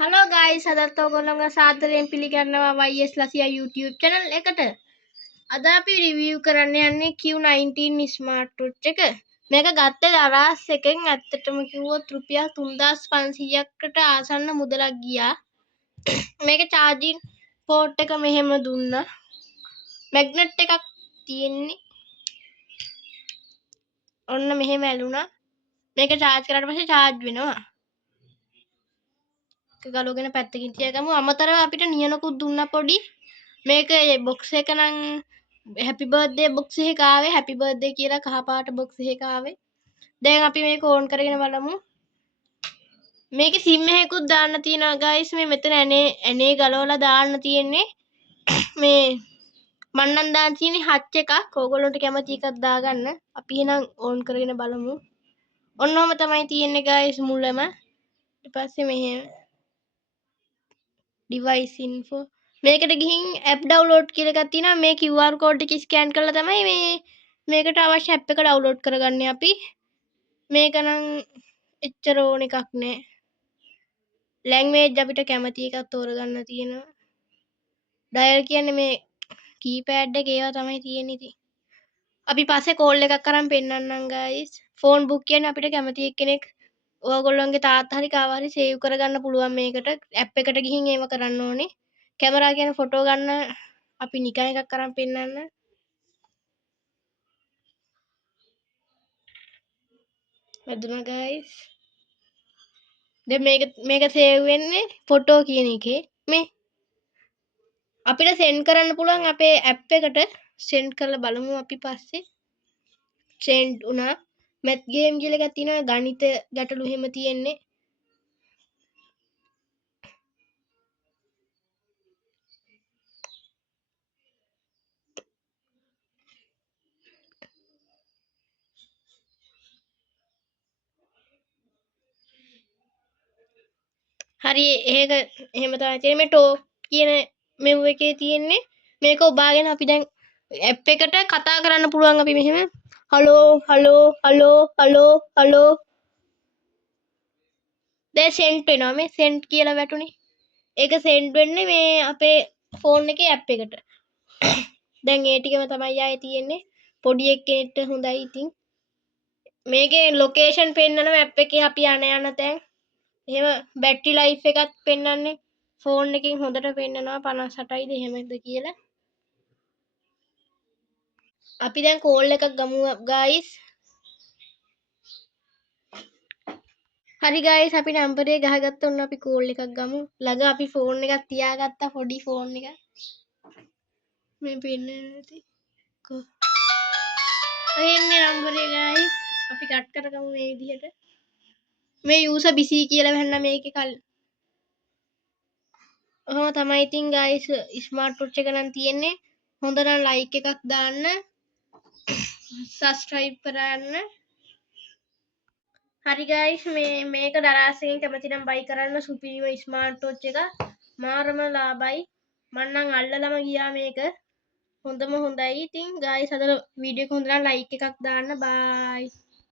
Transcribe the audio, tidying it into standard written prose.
Halo guys, අදත් ඔයගොල්ලෝගේ සාදරයෙන් පිළිගන්නවා YS ලසියා YouTube channel එකට. අද අපි review කරන්න යන්නේ Q19 smart watch එක. මේක ගත්තේ දවස් එකෙන් ඇත්තටම කිව්වොත් රුපියල් 3500කට ආසන්න මුදලක් ගියා. මේක charging port එක මෙහෙම දුන්නා. magnet එකක් තියෙන්නේ. ඔන්න මෙහෙම ඇලුනා. මේක charge කරාට පස්සේ charge වෙනවා. ගලවගෙන පැත්තකින් තියාගමු. අමතරව අපිට නියනකුත් දුන්නා පොඩි. මේක box එක නම් happy birthday box එකක ආවේ. happy birthday කියලා කහ පාට box එකක ආවේ. දැන් අපි මේක on කරගෙන බලමු. මේකේ sim එකකුත් දාන්න තියෙනවා guys. මේ මෙතන ඇනේ ගලවලා දාන්න තියෙන්නේ. මේ මම නම් දාන්න තියෙන්නේ හච් එකක්. ඕගොල්ලන්ට කැමති එකක් දාගන්න. අපි එහෙනම් on කරගෙන බලමු. ඔන්නෝම තමයි තියෙන්නේ guys මුලම. ඊට පස්සේ මෙහෙම device info මේකට ගිහින් app download කියලා එකක් තියෙනවා මේ QR code එක scan කරලා තමයි මේකට අවශ්‍ය app එක download කරගන්නේ අපි මේක නම් එච්චර ඕන එකක් නෑ language අපිට කැමති එකක් තෝරගන්න තියෙනවා dial කියන්නේ මේ keypad එක ඒවා තමයි තියෙන්නේ ඉතින් අපි පස්සේ call එකක් අරන් පෙන්නන්නම් guys phone book කියන්නේ අපිට කැමති එක්කෙනෙක් ඔයගොල්ලන්ගේ තාත්තා හරි කාව හරි save කරගන්න පුළුවන් මේකට app එකට ගිහින් ඒව කරන්න ඕනේ කැමරා කියන්නේ ෆොටෝ ගන්න අපි නිකන් එකක් අරන් පෙන්නන්න වැදුනා guys දැන් මේක save වෙන්නේ ෆොටෝ කියන එකේ මේ අපිට send කරන්න පුළුවන් අපේ app එකට send කරලා බලමු අපි පස්සේ send වුණා math game කියලා එකක් තියෙනවා ගණිත ගැටලු එහෙම තියෙන්නේ හරි ඒක එහෙම තමයි තියෙන්නේ මේ talk කියන මෙව් එකේ තියෙන්නේ මේක ඔබාගෙන අපි දැන් app එකට කතා කරන්න පුළුවන් අපි මෙහෙම hello hello hello hello hello දැන් send වෙනවා මේ send කියලා වැටුනේ ඒක send වෙන්නේ මේ අපේ phone එකේ app එකට දැන් ඒ ටිකම තමයි ආයේ තියෙන්නේ පොඩි එක්කෙනෙක්ට හොඳයි ඉතින් මේකේ location පෙන්නනවා app එකේ අපි යන තැන් එහෙම battery life එකත් පෙන්වන්නේ phone එකකින් හොඳට පෙන්නනවා 58යිද එහෙමද කියලා අපි දැන් call එකක් ගමු guys හරි guys අපි නම්බරේ ගහගත්ත ඔන්න අපි call එකක් ගමු ළඟ අපි phone එකක් තියාගත්තා පොඩි phone එකක් මේ පෙන්නන්නේ නැති කො එන්නේ නම්බරේ guys අපි කට් කරගමු මේ විදිහට මේ user busy කියලා වෙන්න මේකේ කල් ඔහොම තමයි ඉතින් guys smart watch එක නම් තියෙන්නේ හොඳ නම් like එකක් දාන්න subscribe කරන්න හරි guys මේක දරාසකින් කැමති නම් buy කරන්න සුපිරිම smart watch එක මාරම ලාභයි මම නම් අල්ලලම ගියා මේක හොඳම හොඳයි ඉතින් guys අද වීඩියෝ එක හොඳ නම් like එකක් දාන්න bye